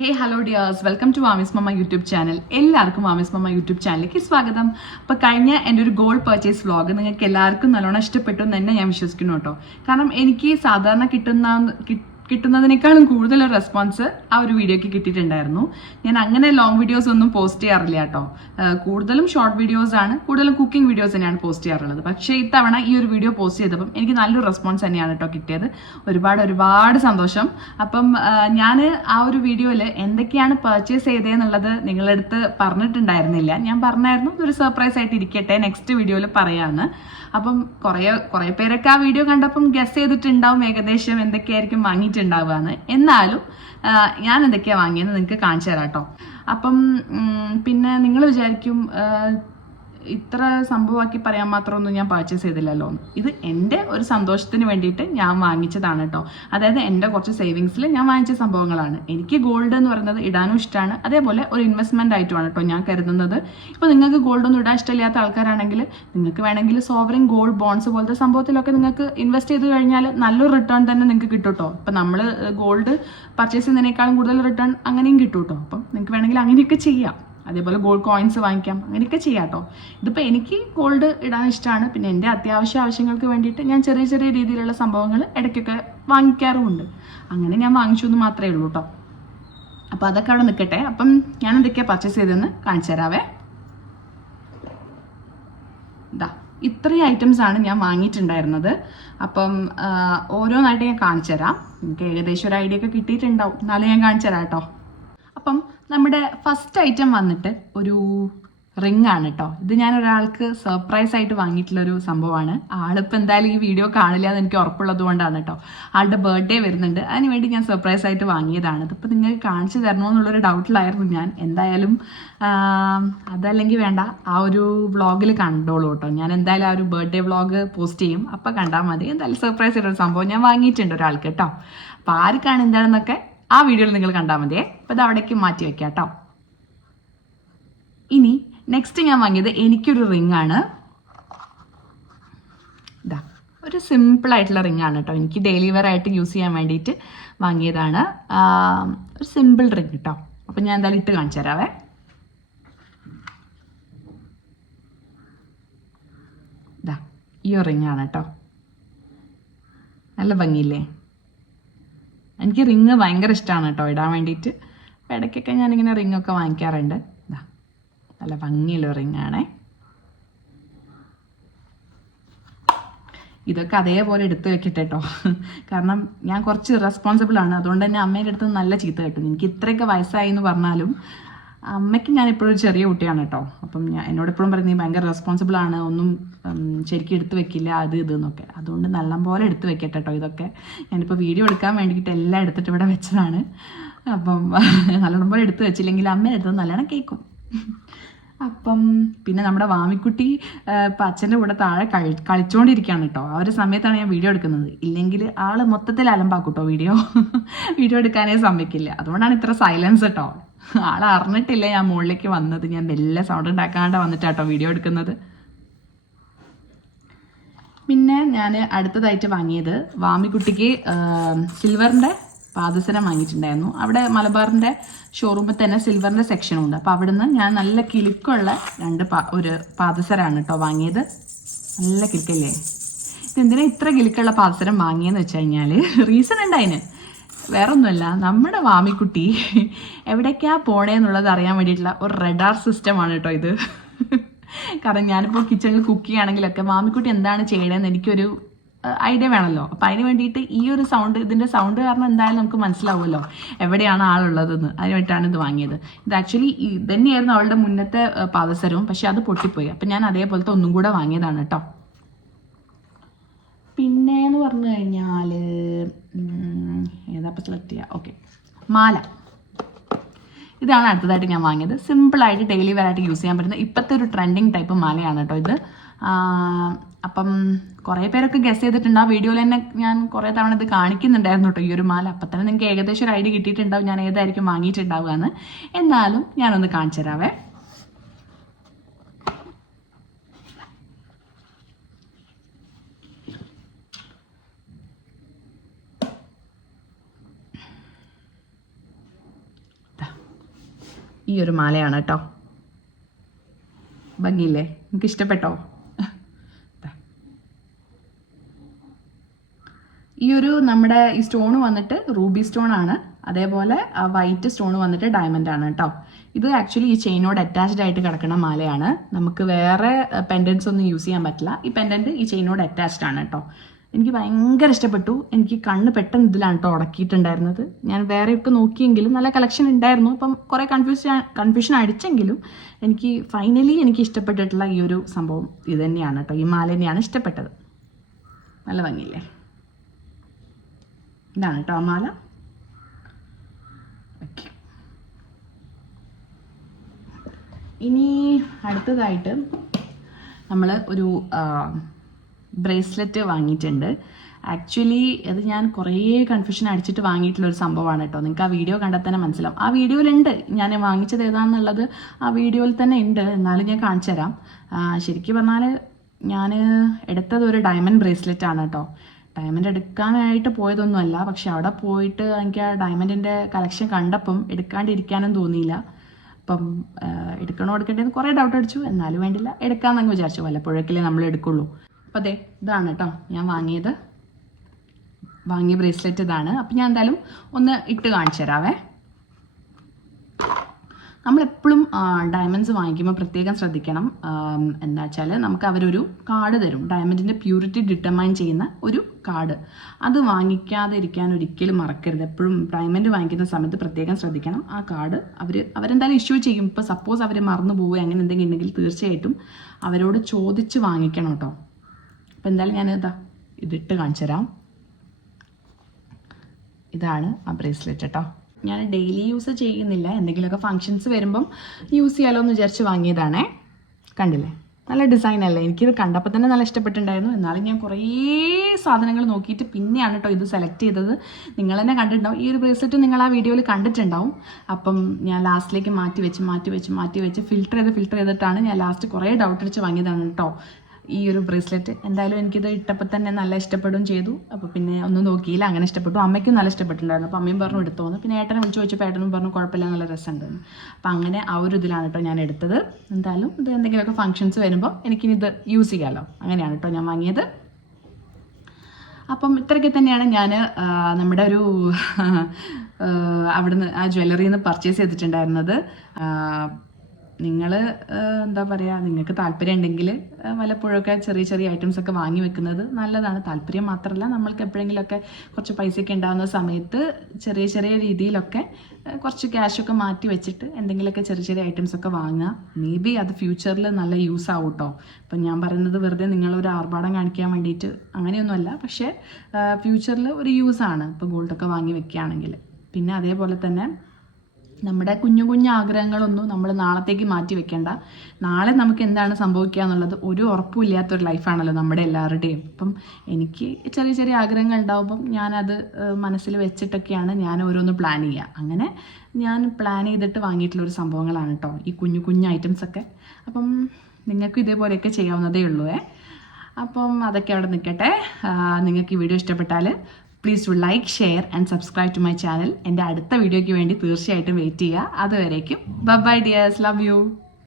Hey hello dears, welcome to Mami's Mamma YouTube channel. എല്ലാവർക്കും Mami's Mamma YouTube ചാനലിലേക്ക് സ്വാഗതം. അപ്പോൾ കഴിഞ്ഞ എൻ്റെ ഒരു ഗോൾഡ് പർച്ചേസ് വ്ളോഗ് നിങ്ങൾക്ക് എല്ലാവർക്കും നല്ലോണം ഇഷ്ടപ്പെട്ടു എന്ന് തന്നെ ഞാൻ വിശ്വസിക്കുന്നു കേട്ടോ. കാരണം എനിക്ക് സാധാരണ കിട്ടുന്നതിനേക്കാളും കൂടുതൽ റെസ്പോൺസ് ആ ഒരു വീഡിയോക്ക് കിട്ടിയിട്ടുണ്ടായിരുന്നു. ഞാൻ അങ്ങനെ ലോങ് വീഡിയോസ് ഒന്നും പോസ്റ്റ് ചെയ്യാറില്ല കേട്ടോ. കൂടുതലും ഷോർട്ട് വീഡിയോസ് ആണ്, കൂടുതലും കുക്കിംഗ് വീഡിയോസ് തന്നെയാണ് പോസ്റ്റ് ചെയ്യാറുള്ളത്. പക്ഷേ ഇത്തവണ ഈ ഒരു വീഡിയോ പോസ്റ്റ് ചെയ്തപ്പം എനിക്ക് നല്ലൊരു റെസ്പോൺസ് തന്നെയാണ് കേട്ടോ കിട്ടിയത്. ഒരുപാട് സന്തോഷം. അപ്പം ഞാൻ ആ ഒരു വീഡിയോയിൽ എന്തൊക്കെയാണ് പർച്ചേസ് ചെയ്തതെന്നുള്ളത് നിങ്ങളുടെ അടുത്ത് പറഞ്ഞിട്ടുണ്ടായിരുന്നില്ല. ഞാൻ പറഞ്ഞായിരുന്നു ഇതൊരു സർപ്രൈസ് ആയിട്ട് ഇരിക്കട്ടെ, നെക്സ്റ്റ് വീഡിയോയിൽ പറയാമെന്ന്. അപ്പം കുറേ പേരൊക്കെ ആ വീഡിയോ കണ്ടപ്പം ഗസ് ചെയ്തിട്ടുണ്ടാവും ഏകദേശം എന്തൊക്കെയായിരിക്കും വാങ്ങിയിട്ടുണ്ടാവുകയെന്ന്. എന്നാലും ഞാൻ എന്തൊക്കെയാണ് വാങ്ങിയെന്ന് നിങ്ങൾക്ക് കാണിച്ചു തരാം കേട്ടോ. അപ്പം പിന്നെ നിങ്ങൾ വിചാരിക്കും ഇത്ര സംഭവമാക്കി പറയാൻ മാത്രമൊന്നും ഞാൻ പർച്ചേസ് ചെയ്തില്ലല്ലോ. ഇത് എൻ്റെ ഒരു സന്തോഷത്തിന് വേണ്ടിയിട്ട് ഞാൻ വാങ്ങിച്ചതാണ് കേട്ടോ. അതായത് എൻ്റെ കുറച്ച് സേവിങ്സിൽ ഞാൻ വാങ്ങിച്ച സംഭവങ്ങളാണ്. എനിക്ക് ഗോൾഡ് എന്ന് പറയുന്നത് ഇടാനും ഇഷ്ടമാണ്, അതേപോലെ ഒരു ഇൻവെസ്റ്റ്മെൻ്റ് ആയിട്ടുമാണ് കേട്ടോ ഞാൻ കരുതുന്നത്. ഇപ്പോൾ നിങ്ങൾക്ക് ഗോൾഡ് ഒന്നും ഇടാൻ ഇഷ്ടമില്ലാത്ത ആൾക്കാരാണെങ്കിൽ നിങ്ങൾക്ക് വേണമെങ്കിൽ സോവറിൻ ഗോൾഡ് ബോൺസ് പോലത്തെ സംഭവത്തിലൊക്കെ നിങ്ങൾക്ക് ഇൻവെസ്റ്റ് ചെയ്ത് കഴിഞ്ഞാൽ നല്ലൊരു റിട്ടേൺ തന്നെ നിങ്ങൾക്ക് കിട്ടും കേട്ടോ. ഇപ്പം നമ്മൾ ഗോൾഡ് പർച്ചേസ് ചെയ്യുന്നതിനേക്കാളും കൂടുതൽ റിട്ടേൺ അങ്ങനെയും കിട്ടും കേട്ടോ. അപ്പം നിങ്ങൾക്ക് വേണമെങ്കിൽ അങ്ങനെയൊക്കെ ചെയ്യാം. അതേപോലെ ഗോൾഡ് കോയിൻസ് വാങ്ങിക്കാം, അങ്ങനെയൊക്കെ ചെയ്യാം കേട്ടോ. ഇതിപ്പോൾ എനിക്ക് ഗോൾഡ് ഇടാൻ ഇഷ്ടമാണ്. പിന്നെ എൻ്റെ ആവശ്യങ്ങൾക്ക് വേണ്ടിയിട്ട് ഞാൻ ചെറിയ രീതിയിലുള്ള സംഭവങ്ങൾ ഇടയ്ക്കൊക്കെ വാങ്ങിക്കാറുമുണ്ട്. അങ്ങനെ ഞാൻ വാങ്ങിച്ചു എന്ന് മാത്രമേ ഉള്ളൂ കേട്ടോ. അപ്പോൾ അതൊക്കെ അവിടെ നിൽക്കട്ടെ. അപ്പം ഞാൻ എന്തൊക്കെയാണ് പർച്ചേസ് ചെയ്തതെന്ന് കാണിച്ചു തരാവേ. ഇതാ ഇത്രയും ഐറ്റംസ് ആണ് ഞാൻ വാങ്ങിയിട്ടുണ്ടായിരുന്നത്. അപ്പം ഓരോന്നായിട്ട് ഞാൻ കാണിച്ചു തരാം. എനിക്ക് ഏകദേശം ഒരു ഐഡിയ ഒക്കെ കിട്ടിയിട്ടുണ്ടാവും, എന്നാലും ഞാൻ കാണിച്ചു തരാം കേട്ടോ. അപ്പം നമ്മുടെ ഫസ്റ്റ് ഐറ്റം വന്നിട്ട് ഒരു റിംഗ് ആണ് കേട്ടോ. ഇത് ഞാൻ ഒരാൾക്ക് സർപ്രൈസ് ആയിട്ട് വാങ്ങിയിട്ടുള്ളൊരു സംഭവമാണ്. ആളിപ്പോൾ എന്തായാലും ഈ വീഡിയോ കാണില്ല എന്ന് എനിക്ക് ഉറപ്പുള്ളത് കൊണ്ടാണ് കേട്ടോ. ആളുടെ ബർത്ത്ഡേ വരുന്നുണ്ട്, അതിന് വേണ്ടി ഞാൻ സർപ്രൈസ് ആയിട്ട് വാങ്ങിയതാണ്. ഇതിപ്പോൾ നിങ്ങൾക്ക് കാണിച്ചു തരണമെന്നുള്ളൊരു ഡൗട്ടിലായിരുന്നു ഞാൻ. എന്തായാലും അതല്ലെങ്കിൽ വേണ്ട, ആ ഒരു വ്ളോഗിൽ കണ്ടോളൂ കേട്ടോ. ഞാൻ എന്തായാലും ആ ഒരു ബർത്ത്ഡേ വ്ളോഗ് പോസ്റ്റ് ചെയ്യും, അപ്പോൾ കണ്ടാൽ മതി. എന്തായാലും സർപ്രൈസ് ആയിട്ടൊരു സംഭവം ഞാൻ വാങ്ങിയിട്ടുണ്ട് ഒരാൾക്ക് കേട്ടോ. അപ്പോൾ ആർക്കാണ് എന്താണെന്നൊക്കെ ആ വീഡിയോയിൽ നിങ്ങൾ കണ്ടാൽ മതിയേ. അപ്പോൾ ഇത് അവിടേക്ക് മാറ്റി വെക്കാം കേട്ടോ. ഇനി നെക്സ്റ്റ് ഞാൻ വാങ്ങിയത് എനിക്കൊരു റിംഗ് ആണ്. ഇതാ ഒരു സിമ്പിൾ ആയിട്ടുള്ള റിംഗ് ആണ് കേട്ടോ. എനിക്ക് ഡെയിലി വെയർ ആയിട്ട് യൂസ് ചെയ്യാൻ വേണ്ടിയിട്ട് വാങ്ങിയതാണ്. ഒരു സിമ്പിൾ റിംഗ് കേട്ടോ. അപ്പം ഞാൻ എന്തായാലും ഇട്ട് കാണിച്ചു തരാവേ. ഇതാ ഈ ഒരു റിംഗ് ആണ് കേട്ടോ. നല്ല ഭംഗിയില്ലേ? എനിക്ക് റിങ് ഭയങ്കര ഇഷ്ടമാണ് കേട്ടോ ഇടാൻ വേണ്ടിയിട്ട്. അപ്പോൾ ഇടയ്ക്കൊക്കെ ഞാനിങ്ങനെ റിങ്ങൊക്കെ വാങ്ങിക്കാറുണ്ട്. ഇതാ നല്ല ഭംഗിയുള്ള റിങ്ങാണേ. ഇതൊക്കെ അതേപോലെ എടുത്ത് വെക്കട്ടെ കേട്ടോ. കാരണം ഞാൻ കുറച്ച് റെസ്പോൺസിബിൾ ആണ്. അതുകൊണ്ട് തന്നെ അമ്മയുടെ അടുത്ത് നല്ല ചീത്ത കിട്ടും. എനിക്ക് ഇത്രയൊക്കെ വയസ്സായി എന്ന് പറഞ്ഞാലും അമ്മയ്ക്ക് ഞാൻ ഇപ്പോഴും ഒരു ചെറിയ കുട്ടിയാണ് കേട്ടോ. അപ്പം എന്നോട് എപ്പോഴും പറയുന്നത് നീ ഭയങ്കര റെസ്പോൺസിബിൾ ആണ്, ഒന്നും ശരിക്കും എടുത്ത് വെക്കില്ല അത് ഇതെന്നൊക്കെ. അതുകൊണ്ട് നല്ലപോലെ എടുത്ത് വെക്കട്ടെ കേട്ടോ. ഇതൊക്കെ ഞാനിപ്പോൾ വീഡിയോ എടുക്കാൻ വേണ്ടിയിട്ട് എല്ലാം എടുത്തിട്ട് ഇവിടെ വെച്ചതാണ്. അപ്പം നല്ലോണം പോലെ എടുത്ത് വെച്ചില്ലെങ്കിൽ അമ്മ എടുത്തത് നല്ലോണം കേൾക്കും. അപ്പം പിന്നെ നമ്മുടെ വാമിക്കുട്ടി ഇപ്പം അച്ഛൻ്റെ കൂടെ താഴെ കളിച്ചുകൊണ്ടിരിക്കുകയാണ് കേട്ടോ. ആ ഒരു സമയത്താണ് ഞാൻ വീഡിയോ എടുക്കുന്നത്. ഇല്ലെങ്കിൽ ആൾ മൊത്തത്തിൽ അലമ്പാക്കും കേട്ടോ. വീഡിയോ എടുക്കാനേ സമ്മതിക്കില്ല. അതുകൊണ്ടാണ് ഇത്ര സൈലൻസ് കേട്ടോ. ആൾ അറിഞ്ഞിട്ടില്ല ഞാൻ മുകളിലേക്ക് വന്നത്. ഞാൻ വലിയ സൗണ്ട് ഉണ്ടാക്കാണ്ട് വന്നിട്ടാട്ടോ വീഡിയോ എടുക്കുന്നത്. പിന്നെ ഞാൻ അടുത്തതായിട്ട് വാങ്ങിയത് വാമിക്കുട്ടിക്ക് സിൽവറിൻ്റെ പാദസരം വാങ്ങിയിട്ടുണ്ടായിരുന്നു. അവിടെ മലബാറിൻ്റെ ഷോറൂമിൽ തന്നെ സിൽവറിൻ്റെ സെക്ഷനും ഉണ്ട്. അപ്പോൾ അവിടെ നിന്ന് ഞാൻ നല്ല കിലുക്കുള്ള ഒരു പാദസരമാണ് കേട്ടോ വാങ്ങിയത്. നല്ല കിലുക്കല്ലേ? ഇതെന്തിനാ ഇത്ര കിലുക്കുള്ള പാദസരം വാങ്ങിയെന്ന് വെച്ച് കഴിഞ്ഞാൽ റീസൺ ഉണ്ട് അതിന്. വേറൊന്നുമല്ല, നമ്മുടെ വാമിക്കുട്ടി എവിടേക്കാണ് പോണേന്നുള്ളത് അറിയാൻ വേണ്ടിയിട്ടുള്ള ഒരു റഡാർ സിസ്റ്റമാണ് കേട്ടോ ഇത്. കാരണം ഞാനിപ്പോൾ കിച്ചണിൽ കുക്ക് ചെയ്യുകയാണെങ്കിലൊക്കെ വാമിക്കുട്ടി എന്താണ് ചെയ്യണമെന്ന് എനിക്കൊരു ഐഡിയ വേണമല്ലോ. അപ്പം അതിന് വേണ്ടിയിട്ട് ഈ ഒരു സൗണ്ട്, ഇതിൻ്റെ സൗണ്ട് കാരണം എന്തായാലും നമുക്ക് മനസ്സിലാവുമല്ലോ എവിടെയാണ് ആളുള്ളതെന്ന്. അതിന് വേണ്ടിയിട്ടാണ് ഇത് വാങ്ങിയത്. ഇത് ആക്ച്വലി ഇത് തന്നെയായിരുന്നു അവളുടെ മുന്നത്തെ പാദസരവും, പക്ഷെ അത് പൊട്ടിപ്പോയി. അപ്പം ഞാൻ അതേപോലത്തെ ഒന്നും കൂടെ വാങ്ങിയതാണ് കേട്ടോ. പിന്നെ എന്ന് പറഞ്ഞു കഴിഞ്ഞാൽ ഏതാപ്പം സെലക്ട് ചെയ്യുക? ഓക്കെ, മാല. ഇതാണ് അടുത്തതായിട്ട് ഞാൻ വാങ്ങിയത്. സിമ്പിളായിട്ട് ഡെയിലി വെയർ ആയിട്ട് യൂസ് ചെയ്യാൻ പറ്റുന്ന ഇപ്പോഴത്തെ ഒരു ട്രെൻഡിങ് ടൈപ്പ് മാലയാണ് കേട്ടോ ഇത്. അപ്പം കുറേ പേരൊക്കെ ഗസ് ചെയ്തിട്ടുണ്ട്. ആ വീഡിയോയിൽ തന്നെ ഞാൻ കുറേ തവണ ഇത് കാണിക്കുന്നുണ്ടായിരുന്നു കേട്ടോ ഈ ഒരു മാല. അപ്പം തന്നെ നിങ്ങൾക്ക് ഏകദേശം ഒരു ഐഡിയ കിട്ടിയിട്ടുണ്ടാവും ഞാൻ ഏതായിരിക്കും വാങ്ങിയിട്ടുണ്ടാവുക എന്ന്. എന്നാലും ഞാനൊന്ന് കാണിച്ചു തരാവേ. ഈ ഒരു മാലയാണ് കേട്ടോ. ഭംഗിയില്ലേ? എനിക്ക് ഇഷ്ടപ്പെട്ടോ? ഈ ഒരു നമ്മുടെ ഈ സ്റ്റോൺ വന്നിട്ട് റൂബി സ്റ്റോൺ ആണ്. അതേപോലെ വൈറ്റ് സ്റ്റോൺ വന്നിട്ട് ഡയമണ്ട് ആണ് കേട്ടോ. ഇത് ആക്ച്വലി ഈ ചെയിനോട് അറ്റാച്ച്ഡ് ആയിട്ട് കിടക്കുന്ന മാലയാണ്. നമുക്ക് വേറെ പെൻഡൻസ് ഒന്നും യൂസ് ചെയ്യാൻ പറ്റില്ല. ഈ പെൻഡന്റ് ഈ ചെയിനോട് അറ്റാച്ച്ഡ് ആണ് കേട്ടോ. എനിക്ക് ഭയങ്കര ഇഷ്ടപ്പെട്ടു. എനിക്ക് കണ്ണ് പെട്ടെന്ന് ഇതിലാണ് കേട്ടോ ഉടക്കിയിട്ടുണ്ടായിരുന്നത്. ഞാൻ വേറെയൊക്കെ നോക്കിയെങ്കിലും നല്ല കളക്ഷൻ ഉണ്ടായിരുന്നു. അപ്പം കുറേ കൺഫ്യൂഷൻ അടിച്ചെങ്കിലും എനിക്ക് ഫൈനലി എനിക്ക് ഇഷ്ടപ്പെട്ടിട്ടുള്ള ഈ ഒരു സംഭവം ഇത് തന്നെയാണ് കേട്ടോ. ഈ മാല തന്നെയാണ് ഇഷ്ടപ്പെട്ടത്. നല്ല ഭംഗിയില്ലേ? ഇതാണ് കേട്ടോ ആ മാല. ഓക്കെ, ഇനി അടുത്തതായിട്ട് നമ്മൾ ഒരു ബ്രേസ്ലെറ്റ് വാങ്ങിയിട്ടുണ്ട്. ആക്ച്വലി അത് ഞാൻ കുറേ കൺഫ്യൂഷൻ അടിച്ചിട്ട് വാങ്ങിയിട്ടുള്ള ഒരു സംഭവമാണ് കേട്ടോ. നിങ്ങൾക്ക് ആ വീഡിയോ കണ്ടാൽ തന്നെ മനസ്സിലാവും. ആ വീഡിയോയിലുണ്ട് ഞാൻ വാങ്ങിച്ചത് ഏതാണെന്നുള്ളത്. ആ വീഡിയോയിൽ തന്നെ ഉണ്ട്. എന്നാലും ഞാൻ കാണിച്ചു തരാം. ശരിക്കും പറഞ്ഞാൽ ഞാൻ എടുത്തത് ഒരു ഡയമണ്ട് ബ്രേസ്ലെറ്റ് ആണ് കേട്ടോ. ഡയമണ്ട് എടുക്കാനായിട്ട് പോയതൊന്നുമല്ല. പക്ഷെ അവിടെ പോയിട്ട് എനിക്ക് ആ ഡയമണ്ടിൻ്റെ കളക്ഷൻ കണ്ടപ്പം എടുക്കാണ്ടിരിക്കാനും തോന്നിയില്ല. അപ്പം എടുക്കണോ എടുക്കേണ്ടതെന്ന് കുറേ ഡൗട്ട് അടിച്ചു. എന്നാലും വേണ്ടില്ല, എടുക്കാമെന്നങ്ങ് വിചാരിച്ചു. വല്ലപ്പോഴേക്കല്ലേ നമ്മൾ എടുക്കുള്ളൂ. അപ്പം അതെ, ഇതാണ് കേട്ടോ ഞാൻ വാങ്ങിയ ബ്രേസ്ലെറ്റ് ഇതാണ്. അപ്പം ഞാൻ എന്തായാലും ഒന്ന് ഇട്ട് കാണിച്ചു തരാവേ. നമ്മളെപ്പോഴും ഡയമണ്ട്സ് വാങ്ങിക്കുമ്പോൾ പ്രത്യേകം ശ്രദ്ധിക്കണം. എന്താ വെച്ചാൽ നമുക്ക് അവരൊരു കാർഡ് തരും, ഡയമണ്ടിൻ്റെ പ്യൂരിറ്റി ഡിറ്റർമൈൻ ചെയ്യുന്ന ഒരു കാർഡ്. അത് വാങ്ങിക്കാതെ ഇരിക്കാൻ ഒരിക്കലും മറക്കരുത്. എപ്പോഴും ഡയമണ്ട് വാങ്ങിക്കുന്ന സമയത്ത് പ്രത്യേകം ശ്രദ്ധിക്കണം. ആ കാർഡ് അവരെന്തായാലും ഇഷ്യൂ ചെയ്യും. ഇപ്പോൾ സപ്പോസ് അവർ മറന്നു പോവുക അങ്ങനെ എന്തെങ്കിലും ഉണ്ടെങ്കിൽ തീർച്ചയായിട്ടും അവരോട് ചോദിച്ച് വാങ്ങിക്കണം കേട്ടോ. അപ്പോൾ എന്തായാലും ഞാൻ ഇതിട്ട് കാണിച്ചു തരാം. ഇതാണ് ആ ബ്രേസ്ലെറ്റ് കേട്ടോ. ഞാൻ ഡെയിലി യൂസ് ചെയ്യുന്നില്ല, എന്തെങ്കിലുമൊക്കെ ഫങ്ഷൻസ് വരുമ്പം യൂസ് ചെയ്യാലോ എന്ന് വിചാരിച്ച് വാങ്ങിയതാണേ. കണ്ടില്ലേ, നല്ല ഡിസൈൻ അല്ലേ? എനിക്കിത് കണ്ടപ്പോൾ തന്നെ നല്ല ഇഷ്ടപ്പെട്ടിട്ടുണ്ടായിരുന്നു. എന്നാലും ഞാൻ കുറേ സാധനങ്ങൾ നോക്കിയിട്ട് പിന്നെയാണ് കേട്ടോ ഇത് സെലക്ട് ചെയ്തത്. നിങ്ങൾ തന്നെ കണ്ടിട്ടുണ്ടാവും, ഈ ഒരു ബ്രേസ്ലെറ്റ് നിങ്ങൾ ആ വീഡിയോയിൽ കണ്ടിട്ടുണ്ടാവും. അപ്പം ഞാൻ ലാസ്റ്റിലേക്ക് മാറ്റി വെച്ച് ഫിൽറ്റർ ചെയ്തിട്ടാണ് ഞാൻ ലാസ്റ്റ് കുറേ ഡൗട്ട് അടിച്ച് വാങ്ങിയതാണ് കേട്ടോ ഈ ഒരു ബ്രേസ്ലെറ്റ്. എന്തായാലും എനിക്കിത് ഇട്ടപ്പോൾ തന്നെ നല്ല ഇഷ്ടപ്പെടുകയും ചെയ്തു. അപ്പോൾ പിന്നെ ഒന്നും നോക്കിയില്ല, അങ്ങനെ ഇഷ്ടപ്പെട്ടു. അമ്മയ്ക്കും നല്ല ഇഷ്ടപ്പെട്ടിട്ടുണ്ടായിരുന്നു. അപ്പോൾ അമ്മയും പറഞ്ഞു എടുത്തോന്ന്. പിന്നെ ഏട്ടനെ വിളിച്ച് ചോദിച്ചപ്പോൾ ഏട്ടനും പറഞ്ഞു കുഴപ്പമില്ല, നല്ല രസമുണ്ടെന്ന്. അപ്പോൾ അങ്ങനെ ആ ഒരു ഇതിലാണ് കേട്ടോ ഞാൻ എടുത്തത്. എന്തായാലും ഇത് എന്തെങ്കിലുമൊക്കെ ഫങ്ഷൻസ് വരുമ്പോൾ എനിക്കിനി ഇത് യൂസ് ചെയ്യാമല്ലോ, അങ്ങനെയാണ് കേട്ടോ ഞാൻ വാങ്ങിയത്. അപ്പം ഇത്രയൊക്കെ തന്നെയാണ് ഞാൻ നമ്മുടെ ഒരു അവിടുന്ന് ആ ജ്വല്ലറിയിൽ നിന്ന് പർച്ചേസ് ചെയ്തിട്ടുണ്ടായിരുന്നത്. നിങ്ങൾ എന്താ പറയുക, നിങ്ങൾക്ക് താല്പര്യം ഉണ്ടെങ്കിൽ വല്ലപ്പോഴൊക്കെ ചെറിയ ഐറ്റംസ് ഒക്കെ വാങ്ങി വെക്കുന്നത് നല്ലതാണ്. താല്പര്യം മാത്രമല്ല, നമ്മൾക്ക് എപ്പോഴെങ്കിലുമൊക്കെ കുറച്ച് പൈസയൊക്കെ ഉണ്ടാകുന്ന സമയത്ത് ചെറിയ രീതിയിലൊക്കെ കുറച്ച് ക്യാഷൊക്കെ മാറ്റി വെച്ചിട്ട് എന്തെങ്കിലുമൊക്കെ ചെറിയ ഐറ്റംസ് ഒക്കെ വാങ്ങുക. മേ ബി അത് ഫ്യൂച്ചറിൽ നല്ല യൂസ് ആവും കേട്ടോ. ഇപ്പം ഞാൻ പറയുന്നത് വെറുതെ നിങ്ങളൊരു ആർഭാടം കാണിക്കാൻ വേണ്ടിയിട്ട് അങ്ങനെയൊന്നുമല്ല. പക്ഷേ ഫ്യൂച്ചറിൽ ഒരു യൂസാണ് ഇപ്പോൾ ഗോൾഡൊക്കെ വാങ്ങി വെക്കുകയാണെങ്കിൽ. പിന്നെ അതേപോലെ തന്നെ നമ്മുടെ കുഞ്ഞു ആഗ്രഹങ്ങളൊന്നും നമ്മൾ നാളത്തേക്ക് മാറ്റി വെക്കേണ്ട. നാളെ നമുക്ക് എന്താണ് സംഭവിക്കുക എന്നുള്ളത് ഒരു ഉറപ്പുമില്ലാത്തൊരു ലൈഫാണല്ലോ നമ്മുടെ എല്ലാവരുടെയും. അപ്പം എനിക്ക് ചെറിയ ആഗ്രഹങ്ങൾ ഉണ്ടാവുമ്പം ഞാനത് മനസ്സിൽ വെച്ചിട്ടൊക്കെയാണ് ഞാൻ ഓരോന്ന് പ്ലാൻ ചെയ്യുക. അങ്ങനെ ഞാൻ പ്ലാൻ ചെയ്തിട്ട് വാങ്ങിയിട്ടുള്ളൊരു സംഭവങ്ങളാണ് കേട്ടോ ഈ കുഞ്ഞു ഐറ്റംസൊക്കെ. അപ്പം നിങ്ങൾക്കും ഇതേപോലെയൊക്കെ ചെയ്യാവുന്നതേ ഉള്ളൂ. അപ്പം അതൊക്കെ അവിടെ നിൽക്കട്ടെ. നിങ്ങൾക്ക് ഈ വീഡിയോ ഇഷ്ടപ്പെട്ടാൽ please do like, share and subscribe to my channel. എൻ്റെ അടുത്ത വീഡിയോയ്ക്ക് വേണ്ടി തീർച്ചയായിട്ടും വെയിറ്റ് ചെയ്യുക. അതുവരേക്കും ബൈ ഡിയേഴ്സ്, ലവ് യു.